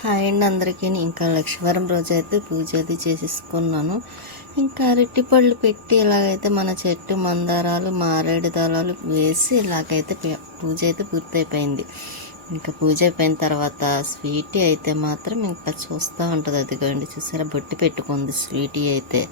Hi అండి అందరికీ. ఇంకా లక్ష్మీవారం రోజు అయితే పూజ అది చేసేసుకున్నాను. ఇంకా అరటిపళ్ళు పెట్టి ఇలాగైతే మన చెట్టు మందారాలు మారేడు దళాలు వేసి ఇలాగైతే పూజ అయితే పూర్తయిపోయింది. ఇంకా పూజ అయిపోయిన తర్వాత స్వీటీ అయితే మాత్రం ఇంకా చూస్తూ ఉంటుంది. అదిగోండి చూసారా, బొట్టి పెట్టుకుంది స్వీటీ అయితే.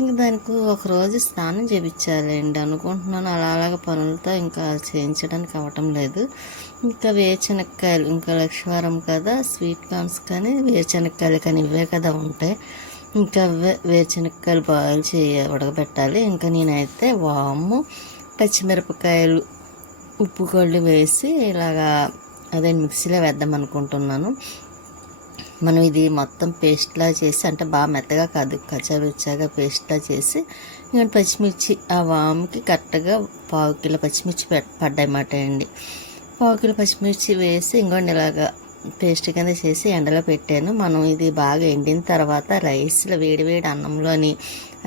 ఇంకా దానికి ఒకరోజు స్నానం చేయించాలండి అనుకుంటున్నాను. అలాగ పనులతో ఇంకా చేయించడానికి అవ్వటం లేదు. ఇంకా వేరుశనక్కాయలు, ఇంకా లక్ష్మీవారం కదా, స్వీట్ కార్న్స్ కానీ వేరుశనక్కాయలు కానీ ఇవే కదా ఉంటాయి. ఇంకా వేరుశనక్కాయలు బాయిల్ ఉడకబెట్టాలి. ఇంకా నేనైతే వాము, పచ్చిమిరపకాయలు, ఉప్పు కొళ్ళు వేసి ఇలాగా అదే మిక్సీలో వేద్దాం అనుకుంటున్నాను. మనం ఇది మొత్తం పేస్ట్లా చేసి, అంటే బాగా మెత్తగా కాదు, కచ్చాబిచ్చాగా పేస్ట్లా చేసి, ఇంకా పచ్చిమిర్చి ఆ వాముకి కరెక్ట్గా 1/2 కిలో పచ్చిమిర్చి పడ్డాయన్నమాట అండి. 1/2 కిలో పచ్చిమిర్చి వేసి ఇంకోండి ఇలాగా పేస్ట్ కింద చేసి ఎండలో పెట్టాను. మనం ఇది బాగా ఎండిన తర్వాత రైస్లో వేడివేడి అన్నంలోని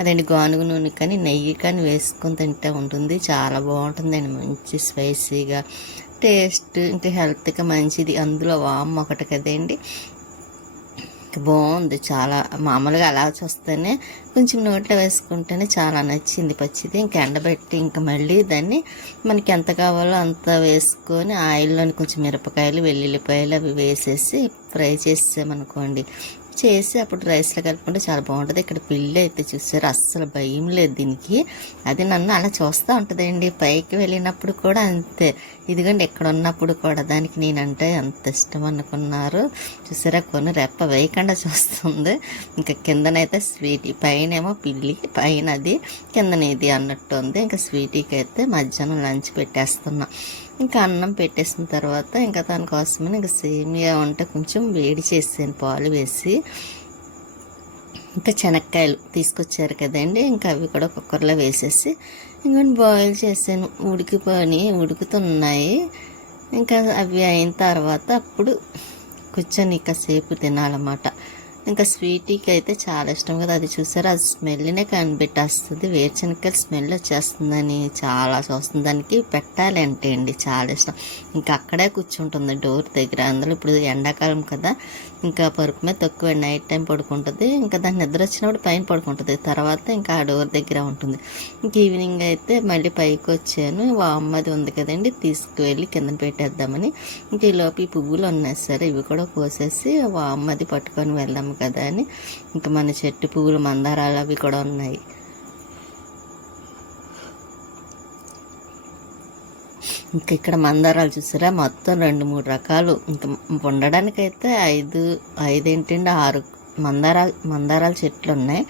అదండి గానుగ నూనె కానీ నెయ్యి కానీ వేసుకొని తింటే ఉంటుంది. చాలా బాగుంటుందండి, మంచి స్పైసీగా టేస్ట్, ఇంకా హెల్త్గా మంచిది. అందులో వాము ఒకటి కదండి, బాగుంది. చాలా మామూలుగా అలా చూస్తేనే కొంచెం నోట్లో వేసుకుంటేనే చాలా నచ్చింది పచ్చిది. ఇంకా ఎండబెట్టి ఇంకా మళ్ళీ దాన్ని మనకి ఎంత కావాలో అంత వేసుకొని ఆయిల్లోని కొంచెం మిరపకాయలు, వెల్లుల్లిపాయలు అవి వేసేసి ఫ్రై చేసామనుకోండి, చేసి అప్పుడు రైస్లో కలుపుకుంటే చాలా బాగుంటుంది. ఇక్కడ పిల్లి అయితే చూసారు, అస్సలు భయం లేదు దీనికి. అది నన్ను అలా చూస్తూ ఉంటుందండి. పైకి వెళ్ళినప్పుడు కూడా అంతే, ఇదిగోండి ఎక్కడ ఉన్నప్పుడు కూడా దానికి నేనంటే ఎంత ఇష్టం అనుకున్నారు. చూసారా, కొన్ని రెప్ప వేయకుండా చూస్తుంది. ఇంకా కిందనైతే స్వీటీ, పైనేమో పిల్లి, పైన అది కిందన ఇది అన్నట్టు ఉంది. ఇంకా స్వీటీకి అయితే మధ్యాహ్నం లంచ్ పెట్టేస్తున్నా. ఇంకా అన్నం పెట్టేసిన తర్వాత ఇంకా దానికోసమని ఇంకా సేమియా ఉంటే కొంచెం వేడి చేసాను పాలు వేసి. ఇంకా శనక్కాయలు తీసుకొచ్చారు కదండి, ఇంకా అవి కూడా కుక్కర్లో వేసేసి ఇంకా బాయిల్ చేసాను. ఉడుకుతున్నాయి. ఇంకా అవి అయిన తర్వాత అప్పుడు కూర్చొని కాసేపు తినాలన్నమాట. ఇంకా స్వీటీకి అయితే చాలా ఇష్టం కదా, అది చూసారా, అది స్మెల్నే కనిపెట్టేస్తుంది. వేరుశనక్కాయలు స్మెల్ వచ్చేస్తుందని చాలా చూస్తుంది. దానికి పెట్టాలి అంటే అండి చాలా ఇష్టం. ఇంకా అక్కడే కూర్చుంటుంది డోర్ దగ్గర. అందులో ఇప్పుడు ఎండాకాలం కదా, ఇంకా పరుపు మీద తక్కువ నైట్ టైం పడుకుంటుంది. ఇంకా దాన్ని నిద్ర వచ్చినప్పుడు పైన పడుకుంటుంది, తర్వాత ఇంకా ఆ డోర్ దగ్గర ఉంటుంది. ఇంక ఈవినింగ్ అయితే మళ్ళీ పైకి వచ్చాను. అమ్మది ఉంది కదండి, తీసుకువెళ్ళి కింద పెట్టేద్దామని. ఇంక ఈలోపు ఈ పువ్వులు ఉన్నాయి సరే, ఇవి కూడా కోసేసి అమ్మది పట్టుకొని వెళ్దాము కదా అని. ఇంకా మన చెట్టు పువ్వులు మందారాలు అవి కూడా ఉన్నాయి. ఇంకా ఇక్కడ మందారాలు చూసారా, మొత్తం 2-3 రకాలు. ఇంకా ఉండడానికైతే 6 మందారాల చెట్లు ఉన్నాయి.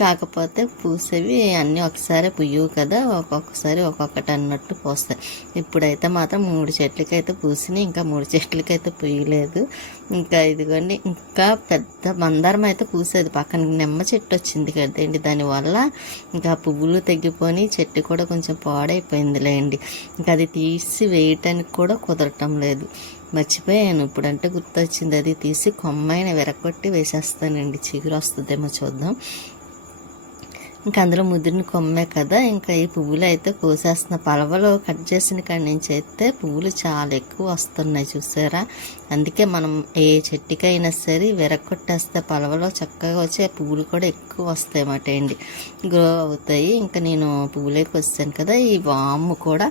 కాకపోతే పూసేవి అన్నీ ఒకసారి పుయ్యవు కదా, ఒక్కొక్కసారి ఒక్కొక్కటి అన్నట్టు పూస్తాయి. ఇప్పుడైతే మాత్రం 3 చెట్లకైతే పూసినాయి, ఇంకా 3 చెట్లకైతే పుయ్యలేదు. ఇంకా ఇదిగోండి, ఇంకా పెద్ద మందారం అయితే పూసేది. పక్కన నిమ్మ చెట్టు వచ్చింది కదండి, దానివల్ల ఇంకా పువ్వులు తగ్గిపోయి చెట్టు కూడా కొంచెం పాడైపోయిందిలేండి. ఇంకా అది తీసి వేయటానికి కూడా కుదరటం లేదు, మర్చిపోయాను. ఇప్పుడంటే గుర్తొచ్చింది, అది తీసి కొమ్మైన విరగొట్టి వేసేస్తానండి, చిగురు వస్తుందేమో చూద్దాం. ఇంకా అందులో ముదిరిన కొమ్మే కదా. ఇంకా ఈ పువ్వులు అయితే కోసేస్తున్న పలవలో కట్ చేసిన కాడి నుంచి అయితే పువ్వులు చాలా ఎక్కువ వస్తున్నాయి చూసారా. అందుకే మనం ఏ చెట్టుకైనా సరే విరగొట్టేస్తే పలవలో చక్కగా వచ్చే పువ్వులు కూడా ఎక్కువ వస్తాయి అన్నమాట అండి, గ్రో అవుతాయి. ఇంకా నేను పువ్వులేకి వచ్చాను కదా, ఈ వాము కూడా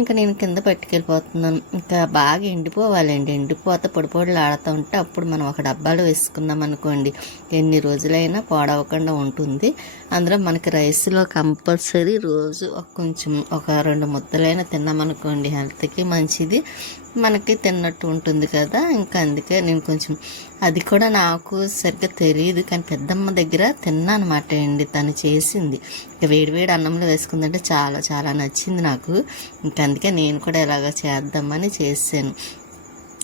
ఇంకా నేను కింద పట్టుకెళ్ళిపోతున్నాను. ఇంకా బాగా ఎండిపోవాలండి, ఎండిపోతే పొడి ఆడుతూ ఉంటే అప్పుడు మనం ఒక డబ్బాలో వేసుకున్నాం అనుకోండి, ఎన్ని రోజులైనా పాడవకుండా ఉంటుంది. అందులో మనకి రైస్లో కంపల్సరీ రోజు కొంచెం ఒక 2 ముద్దలైనా తిన్నామనుకోండి, హెల్త్కి మంచిది, మనకి తిన్నట్టు ఉంటుంది కదా. ఇంకా అందుకే నేను కొంచెం, అది కూడా నాకు సరిగ్గా తెలియదు కానీ పెద్దమ్మ దగ్గర తిన్నా అనమాట అండి, తను చేసింది. ఇంకా వేడివేడి అన్నంలో వేసుకుందంటే చాలా చాలా నచ్చింది నాకు. ఇంకా అందుకే నేను కూడా ఇలాగ చేద్దామని చేశాను.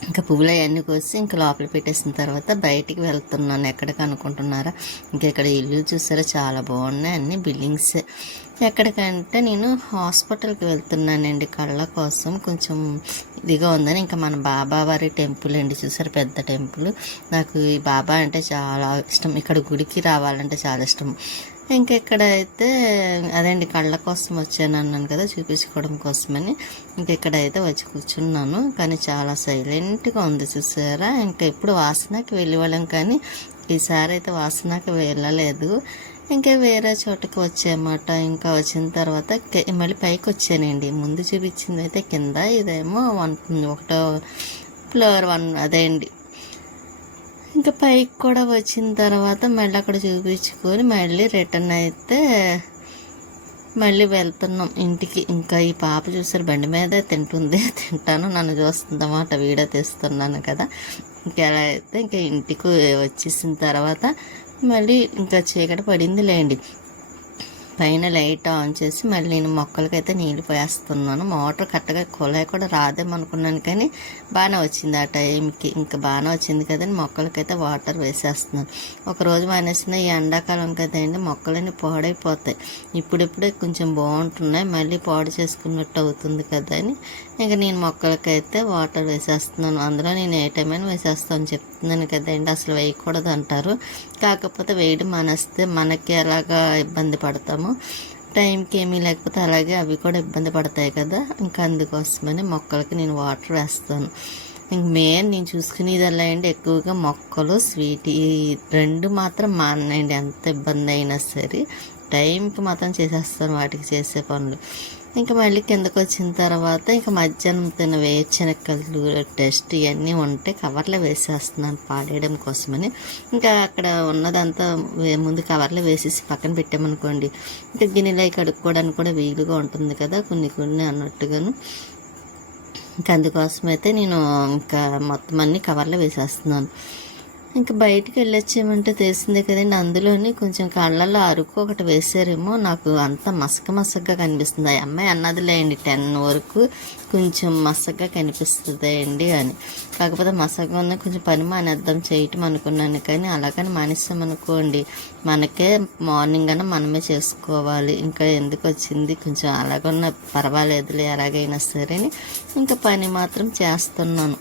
ఇంకా పువ్వులు అవన్నీ కోసి ఇంకా లోపల పెట్టేసిన తర్వాత బయటికి వెళ్తున్నాను. ఎక్కడికి అనుకుంటున్నారా, ఇంకా ఇక్కడ ఇల్లు చూసారా చాలా బాగున్నాయి, అన్ని బిల్డింగ్స్. ఎక్కడికంటే నేను హాస్పిటల్కి వెళ్తున్నానండి, కళ్ళ కోసం కొంచెం ఇదిగా ఉందని. ఇంకా మన బాబావారి టెంపుల్ అండి, చూసారు పెద్ద టెంపుల్. నాకు ఈ బాబా అంటే చాలా ఇష్టం, ఇక్కడ గుడికి రావాలంటే చాలా ఇష్టం. ఇంకెక్కడ అయితే అదేంటి కళ్ళ కోసం వచ్చాను అన్నాను కదా, చూపించుకోవడం కోసమని. ఇంకెక్కడైతే వచ్చి కూర్చున్నాను. కానీ చాలా సైలెంట్గా ఉంది చూసారా. ఇంకా ఎప్పుడు వాసనకి వెళ్ళేవాళ్ళం కానీ ఈసారి అయితే వాసనకి వెళ్ళలేదు. ఇంకా వేరే చోటకి వచ్చాయన్నమాట. ఇంకా వచ్చిన తర్వాత మళ్ళీ పైకి వచ్చానండి. ముందు చూపించింది అయితే కింద, ఇదేమో ఒకటో ఫ్లోర్ 1 అదే అండి. ఇంకా పైకి కూడా వచ్చిన తర్వాత మళ్ళీ అక్కడ చూపించుకొని మళ్ళీ రిటర్న్ అయితే మళ్ళీ వెళ్తున్నాం ఇంటికి. ఇంకా ఈ పాప చూసారు బండి మీదే తింటాను, నన్ను చూస్తుంది అన్నమాట, వీడియో తీస్తున్నాను కదా. ఇంకా ఎలా అయితే ఇంకా ఇంటికి వచ్చేసిన తర్వాత మళ్ళీ ఇంకా చీకటి పడింది లేండి. పైన లైట్ ఆన్ చేసి మళ్ళీ నేను మొక్కలకైతే నీళ్ళు పోయేస్తున్నాను. మోటార్ కరెక్ట్గా కుళాయి కూడా రాదేమనుకున్నాను కానీ బాగానే వచ్చింది ఆ టైంకి. ఇంకా బాగానే వచ్చింది కదండి, మొక్కలకైతే వాటర్ వేసేస్తున్నాను. ఒకరోజు మానేసిన ఈ ఎండాకాలం కదండి, మొక్కలన్నీ పాడైపోతాయి. ఇప్పుడిప్పుడే కొంచెం బాగుంటున్నాయి, మళ్ళీ పాడు చేసుకున్నట్టు అవుతుంది కదా అని ఇంకా నేను మొక్కలకైతే వాటర్ వేసేస్తున్నాను. అందులో నేను ఏ టైం అయినా వేసేస్తాను చెప్తున్నాను కదండి, అసలు వేయకూడదు అంటారు. కాకపోతే వేయడం మానేస్తే మనకి ఎలాగా ఇబ్బంది పడతాము, టైంకి ఏమీ లేకపోతే అలాగే అవి కూడా ఇబ్బంది పడతాయి కదా. ఇంకా అందుకోసమని మొక్కలకి నేను వాటర్ వేస్తాను. ఇంక మెయిన్ నేను చూసుకునేదల్లా అండి ఎక్కువగా మొక్కలు, స్వీట్, ఈ 2 మాత్రం మానండి. ఎంత ఇబ్బంది అయినా సరే టైంకి మాత్రం చేసేస్తాను వాటికి చేసే పనులు. ఇంకా మళ్ళీ కిందకు వచ్చిన తర్వాత ఇంకా మధ్యాహ్నం తిన్న వేరుశనగలు టెస్ట్ ఇవన్నీ ఉంటే కవర్లో వేసేస్తున్నాను పాడేయడం కోసమని. ఇంకా అక్కడ ఉన్నదంతా ముందు కవర్లో వేసేసి పక్కన పెట్టామనుకోండి, ఇంకా గిన్నెలో కడుక్కోవడానికి కూడా వీలుగా ఉంటుంది కదా కొన్ని అన్నట్టుగాను. ఇంకా అందుకోసమైతే నేను ఇంకా మొత్తం అన్నీ కవర్లో వేసేస్తున్నాను. ఇంకా బయటికి వెళ్ళొచ్చామంటే తెలిసిందే కదండి, అందులోని కొంచెం కళ్ళల్లో అరుకు ఒకటి వేసారేమో, నాకు అంత మసకగా కనిపిస్తుంది. ఆ అమ్మాయి అన్నదిలేండి 10 వరకు కొంచెం మసకగా కనిపిస్తుంది అండి అని. కాకపోతే మసకగా ఉన్న కొంచెం పని మానేద్దాం చేయటం అనుకున్నాను, కానీ అలాగని మానేస్తామనుకోండి మనకే మార్నింగ్ అన్న మనమే చేసుకోవాలి. ఇంకా ఎందుకు వచ్చింది కొంచెం అలాగన్నా పర్వాలేదులే ఎలాగైనా సరే ఇంకా పని మాత్రం చేస్తున్నాను.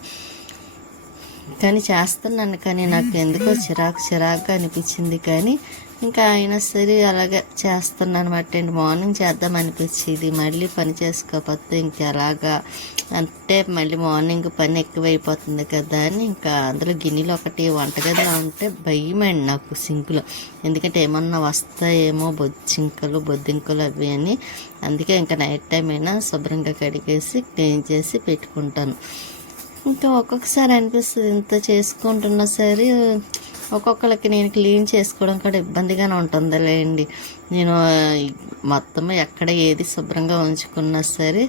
కానీ చేస్తున్నాను కానీ నాకు ఎందుకో చిరాకుగా అనిపించింది. కానీ ఇంకా అయినా సరే అలాగే చేస్తున్నాను అనమాట అండి. మార్నింగ్ చేద్దాం అనిపించింది, మళ్ళీ పని చేసుకోకపోతే ఇంకెలాగా అంటే మళ్ళీ మార్నింగ్ పని ఎక్కువైపోతుంది కదా అని ఇంకా అందులో గిన్నెలు ఒకటి వంటగదిలో ఉంటే భయమండి నాకు సింకులో, ఎందుకంటే ఏమన్నా వస్తాయేమో బొద్దింకలు అవి అని. అందుకే ఇంకా నైట్ టైం అయినా శుభ్రంగా కడిగేసి క్లీన్ చేసి పెట్టుకుంటాను. ఇంకా ఒక్కొక్కసారి అనిపిస్తుంది ఇంత చేసుకుంటున్నా సరే ఒక్కొక్కరికి నేను క్లీన్ చేసుకోవడం కూడా ఇబ్బందిగానే ఉంటుందిలేండి. నేను మొత్తం ఎక్కడ ఏది శుభ్రంగా ఉంచుకున్నా సరే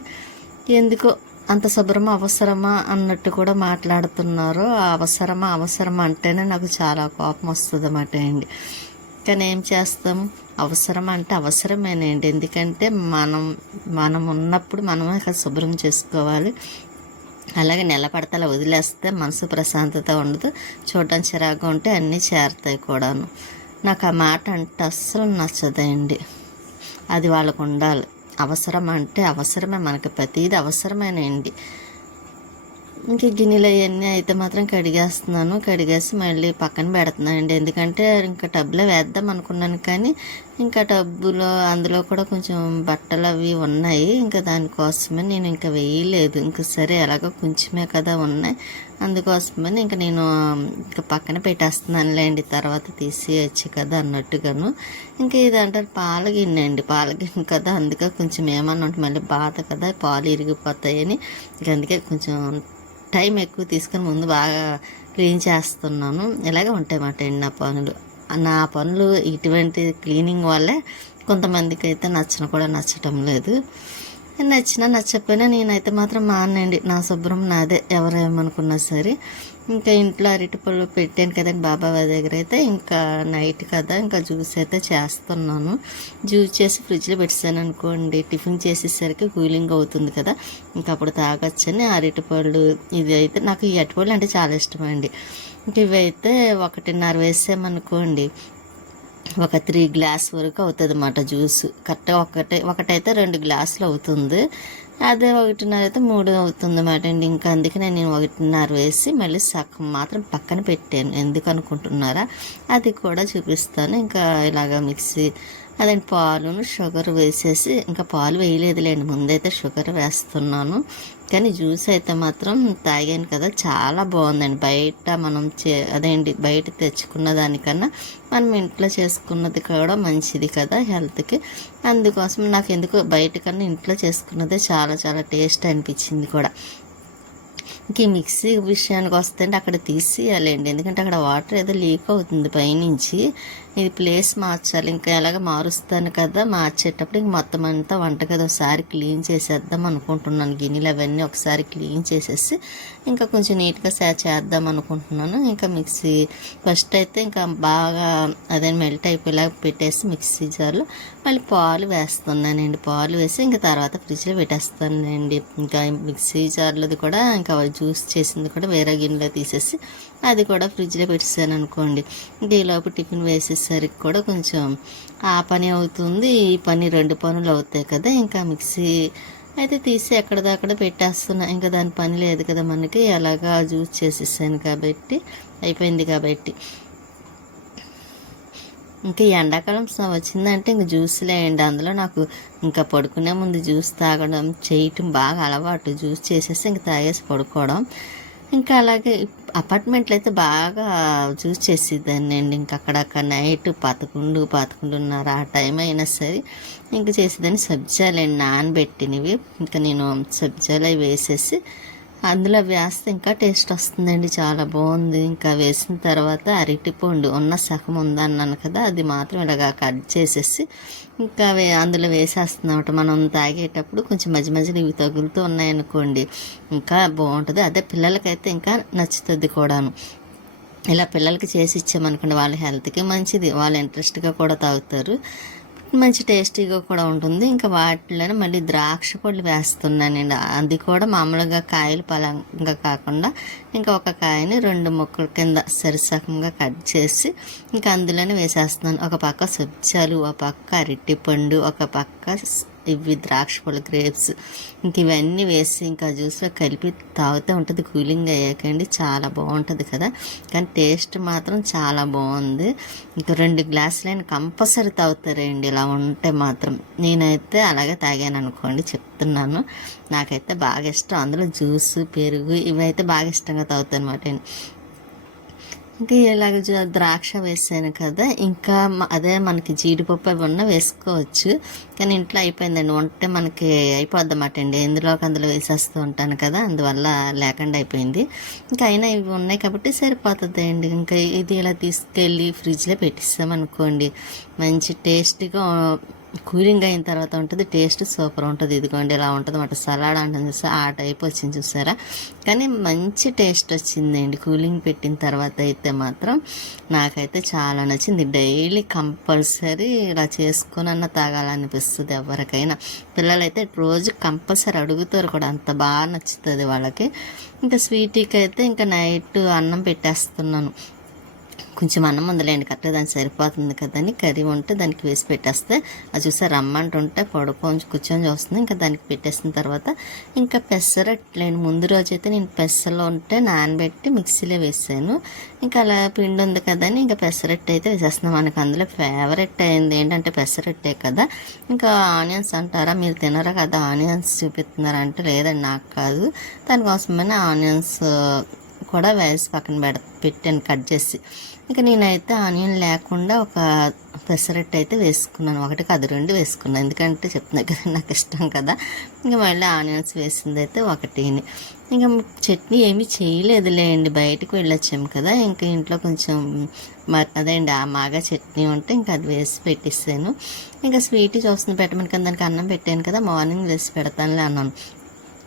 ఎందుకో అంత శుభ్రమా అవసరమా అన్నట్టు కూడా మాట్లాడుతున్నారు. అవసరమా అంటేనే నాకు చాలా కోపం వస్తుంది అన్నమాట అండి. కానీ ఏం చేస్తాము, అవసరం అంటే అవసరమేనండి. ఎందుకంటే మనం ఉన్నప్పుడు మనమే శుభ్రం చేసుకోవాలి. అలాగే నెలపడతలా వదిలేస్తే మనసు ప్రశాంతత ఉండదు, చూడడానికి చిరాగా ఉంటే అన్నీ చేరుతాయి కూడాను. నాకు ఆ మాట అంటే అస్సలు నచ్చదండి. అది వాళ్ళకు ఉండాలి. అవసరం అంటే అవసరమే, మనకి ప్రతిదీ అవసరమేనండి. ఇంకా గిన్నెలు అవన్నీ అయితే మాత్రం కడిగేసి మళ్ళీ పక్కన పెడుతున్నానండి. ఎందుకంటే ఇంకా టబ్లో వేద్దాం అనుకున్నాను కానీ ఇంకా టబ్బులో అందులో కూడా కొంచెం బట్టలు అవి ఉన్నాయి, ఇంకా దానికోసమే నేను ఇంకా వేయలేదు. ఇంకా సరే ఎలాగో కొంచెమే కదా ఉన్నాయి, అందుకోసమని ఇంకా నేను ఇంకా పక్కన పెట్టేస్తున్నానులేండి, తర్వాత తీసేయచ్చు కదా అన్నట్టుగాను. ఇంకా ఇది అంటారు పాల గిన్నె అండి, పాల గిన్నె కదా, అందుకే కొంచెం ఏమన్నా ఉంటే మళ్ళీ బాధ కదా, పాలు ఇరిగిపోతాయని ఇంకా అందుకే కొంచెం టైం ఎక్కువ తీసుకొని ముందు బాగా క్లీన్ చేస్తున్నాను. ఇలాగే ఉంటాయన్నమాట అండి నా పనులు. ఇటువంటి క్లీనింగ్ వల్లే కొంతమందికి అయితే నచ్చటం లేదు. నచ్చకపోయినా నేనైతే మాత్రం మానండి, నా శుభ్రం నాదే, ఎవరేమనుకున్నా సరే. ఇంకా ఇంట్లో అరటిపళ్ళు పెట్టాను కదండి బాబాయ్ దగ్గర అయితే, ఇంకా నైట్ కదా ఇంకా జ్యూస్ అయితే చేస్తున్నాను. జ్యూస్ చేసి ఫ్రిడ్జ్లో పెట్టాను అనుకోండి, టిఫిన్ చేసేసరికి కూలింగ్ అవుతుంది కదా, ఇంకా అప్పుడు తాగొచ్చని అరటిపళ్ళు. ఇది అయితే నాకు ఈ అరటిపళ్ళు అంటే చాలా ఇష్టం అండి. ఇంక ఇవైతే 1.5 వేసామనుకోండి ఒక 3 గ్లాస్ వరకు అవుతుంది అన్నమాట జ్యూస్. కరెక్ట్గా ఒకటైతే 2 గ్లాసులు అవుతుంది, అదే 1.5 అయితే 3 అవుతుంది అన్నమాట అండి. ఇంకా అందుకనే నేను 1.5 వేసి మళ్ళీ సగం మాత్రం పక్కన పెట్టాను. ఎందుకు అనుకుంటున్నారా, అది కూడా చూపిస్తాను. ఇంకా ఇలాగ మిక్సీ అదండి పాలును షుగర్ వేసేసి, ఇంకా పాలు వేయలేదులేండి, ముందైతే షుగర్ వేస్తున్నాను. కానీ జ్యూస్ అయితే మాత్రం తాగాను కదా, చాలా బాగుందండి. బయట మనం అదేంటి బయట తెచ్చుకున్న దానికన్నా మనం ఇంట్లో చేసుకున్నది కూడా మంచిది కదా హెల్త్కి. అందుకోసం నాకు ఎందుకు బయట కన్నా ఇంట్లో చేసుకున్నదే చాలా చాలా టేస్ట్ అనిపించింది కూడా. ఇంక ఈ మిక్సీ విషయానికి వస్తే అక్కడ తీసేయాలండి, ఎందుకంటే అక్కడ వాటర్ ఏదో లీక్ అవుతుంది పైనుంచి. ఇది ప్లేస్ మార్చాలి, ఇంకా ఎలాగ మారుస్తాను కదా, మార్చేటప్పుడు ఇంక మొత్తం అంతా వంటగది ఒకసారి క్లీన్ చేసేద్దాం అనుకుంటున్నాను. గిన్నెలు అవన్నీ ఒకసారి క్లీన్ చేసేసి ఇంకా కొంచెం నీట్గా చేద్దాం అనుకుంటున్నాను. ఇంకా మిక్సీ ఫస్ట్ అయితే ఇంకా బాగా అదే మెల్ట్ అయిపోయేలా పెట్టేసి మిక్సీ జార్లో మళ్ళీ పాలు వేస్తున్నానండి. పాలు వేసి ఇంకా తర్వాత ఫ్రిడ్జ్లో పెట్టేస్తానండి. ఇంకా మిక్సీ జార్లోది కూడా ఇంకా జ్యూస్ చేసింది కూడా వేరే గిన్నెలో తీసేసి అది కూడా ఫ్రిడ్జ్లో పెట్టేసాను అనుకోండి. ఇంకా ఈలోపు టిఫిన్ వేసేసరికి కూడా కొంచెం ఆ పని అవుతుంది, ఈ పని, 2 పనులు అవుతాయి కదా. ఇంకా మిక్సీ అయితే తీసి ఎక్కడిదక్కడ పెట్టేస్తున్నా, ఇంకా దాని పని లేదు కదా మనకి, అలాగా జ్యూస్ చేసేసాను కాబట్టి అయిపోయింది కాబట్టి. ఇంకా ఎండాకాలం వచ్చిందంటే ఇంక జ్యూస్లే అండి. అందులో నాకు ఇంకా పడుకునే ముందు జ్యూస్ తాగడం చేయటం బాగా అలవాటు. జ్యూస్ చేసేసి ఇంక తాగేసి పడుకోవడం. ఇంకా అలాగే అపార్ట్మెంట్లో అయితే బాగా జ్యూస్ చేసేదాన్ని అండి. ఇంకా అక్కడక్కడ నైట్ 11-11:30 ఆ టైం అయినా సరే ఇంకా చేసేదాన్ని. సబ్జాలండి నానబెట్టినవి, ఇంకా నేను సబ్జాలు అవి వేసేసి అందులో వేస్తే ఇంకా టేస్ట్ వస్తుందండి, చాలా బాగుంది. ఇంకా వేసిన తర్వాత అరటిపండు ఉన్న సగం ఉందన్నాను కదా, అది మాత్రం ఇలాగా కట్ చేసేసి ఇంకా అందులో వేసేస్తున్నామట. మనం తాగేటప్పుడు కొంచెం మధ్య మధ్యలో ఇవి తగులుతూ ఉన్నాయనుకోండి ఇంకా బాగుంటుంది. అదే పిల్లలకైతే ఇంకా నచ్చుతుంది కూడాను. ఇలా పిల్లలకి చేసి ఇచ్చామనుకోండి వాళ్ళ హెల్త్కి మంచిది, వాళ్ళు ఇంట్రెస్ట్గా కూడా తాగుతారు, మంచి టేస్టీగా కూడా ఉంటుంది. ఇంకా వాటిలోనే మళ్ళీ ద్రాక్ష పళ్ళు వేస్తున్నానండి. అది కూడా మామూలుగా కాయలు పలంగా కాకుండా ఇంకా ఒక కాయని 2 ముక్కల కింద సరిసకంగా కట్ చేసి ఇంకా అందులోనే వేసేస్తున్నాను. ఒక పక్క సబ్జాలు, ఒక పక్క అరటిపండు, ఒక పక్క ఇవి ద్రాక్ష పళ్ళు, గ్రేప్స్, ఇంక ఇవన్నీ వేసి ఇంకా జ్యూస్లో కలిపి తాగుతూ ఉంటుంది. కూలింగ్ అయ్యాకండి చాలా బాగుంటుంది కదా, కానీ టేస్ట్ మాత్రం చాలా బాగుంది. ఇంకా 2 గ్లాసులైన కంపల్సరీ తాగుతారండి ఇలా ఉంటే మాత్రం. నేనైతే అలాగే తాగాను అనుకోండి, చెప్తున్నాను. నాకైతే బాగా ఇష్టం. అందులో జ్యూస్, పెరుగు ఇవైతే బాగా ఇష్టంగా తాగుతాను అనమాట. ఇంకా ఇలాగ ద్రాక్ష వేసాను కదా, ఇంకా అదే మనకి జీడిపప్పు అవి ఉన్న వేసుకోవచ్చు, కానీ ఇంట్లో అయిపోయిందండి. వంటే మనకి అయిపోద్దన్నమాట అండి, అందులో వేసేస్తూ ఉంటాను కదా, అందువల్ల లేకుండా అయిపోయింది. ఇంకా అయినా ఇవి ఉన్నాయి కాబట్టి సరిపోతుంది అండి. ఇంకా ఇది ఇలా తీసుకెళ్ళి ఫ్రిడ్జ్లో పెట్టిస్తామనుకోండి మంచి టేస్టీగా కూలింగ్ అయిన తర్వాత ఉంటుంది, టేస్ట్ సూపర్ ఉంటుంది. ఇదిగోండి ఇలా ఉంటుంది అన్నమాట, సలాడ్ అంటుంది చూసా ఆ టైప్ వచ్చింది చూసారా, కానీ మంచి టేస్ట్ వచ్చిందండి కూలింగ్ పెట్టిన తర్వాత అయితే మాత్రం. నాకైతే చాలా నచ్చింది. డైలీ కంపల్సరీ ఇలా చేసుకుని తాగాలనిపిస్తుంది ఎవరికైనా. పిల్లలైతే రోజు కంపల్సరీ అడుగుతారు కూడా, అంత బాగా నచ్చుతుంది వాళ్ళకి. ఇంకా స్వీట్కి అయితే ఇంకా నైట్ అన్నం పెట్టేస్తున్నాను. కొంచెం అన్నం ఉందిలేండి, కరెక్ట్గా దానికి సరిపోతుంది కదని కర్రీ ఉంటే దానికి వేసి పెట్టేస్తే అది చూస్తే రమ్మంటుంటే కూర్చొని చూస్తుంది. ఇంకా దానికి పెట్టేసిన తర్వాత ఇంకా పెసరట్లేండి. ముందు రోజైతే నేను పెసరలో ఉంటే నానబెట్టి మిక్సీలో వేసాను. ఇంకా అలా పిండి ఉంది కదని ఇంకా పెసరట్టు అయితే వేసేస్తున్నాం. మనకు అందులో ఫేవరెట్ అయింది ఏంటంటే పెసరట్టే కదా. ఇంకా ఆనియన్స్ అంటారా, మీరు తినరా కదా ఆనియన్స్ చూపిస్తున్నారా అంటే లేదండి నాకు కాదు, దానికోసమని ఆనియన్స్ కూడా వేసి పక్కన పెట్టాను కట్ చేసి. ఇంకా నేనైతే ఆనియన్ లేకుండా ఒక పెసరట్టు అయితే వేసుకున్నాను, 1 కాదు 2 వేసుకున్నాను, ఎందుకంటే చెప్తున్నా కదా నాకు ఇష్టం కదా. ఇంకా మళ్ళీ ఆనియన్స్ వేసింది అయితే 1. ఇంకా చట్నీ ఏమీ చేయలేదులేండి, బయటకు వెళ్ళొచ్చాము కదా. ఇంకా ఇంట్లో కొంచెం అదేండి ఆ మాగా చట్నీ ఉంటే ఇంకా అది వేసి పెట్టేసాను. ఇంకా స్వీట్ చూస్తుంది పెట్టమని కదా, దానికి అన్నం పెట్టాను కదా, మార్నింగ్ వేసి పెడతానులే అన్నాను.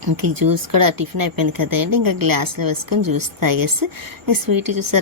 ఇంక ఈ జ్యూస్ కూడా టిఫిన్ అయిపోయింది కదండి, ఇంకా గ్లాస్లో వేసుకొని జ్యూస్ తాగేసి స్వీట్ చూసారు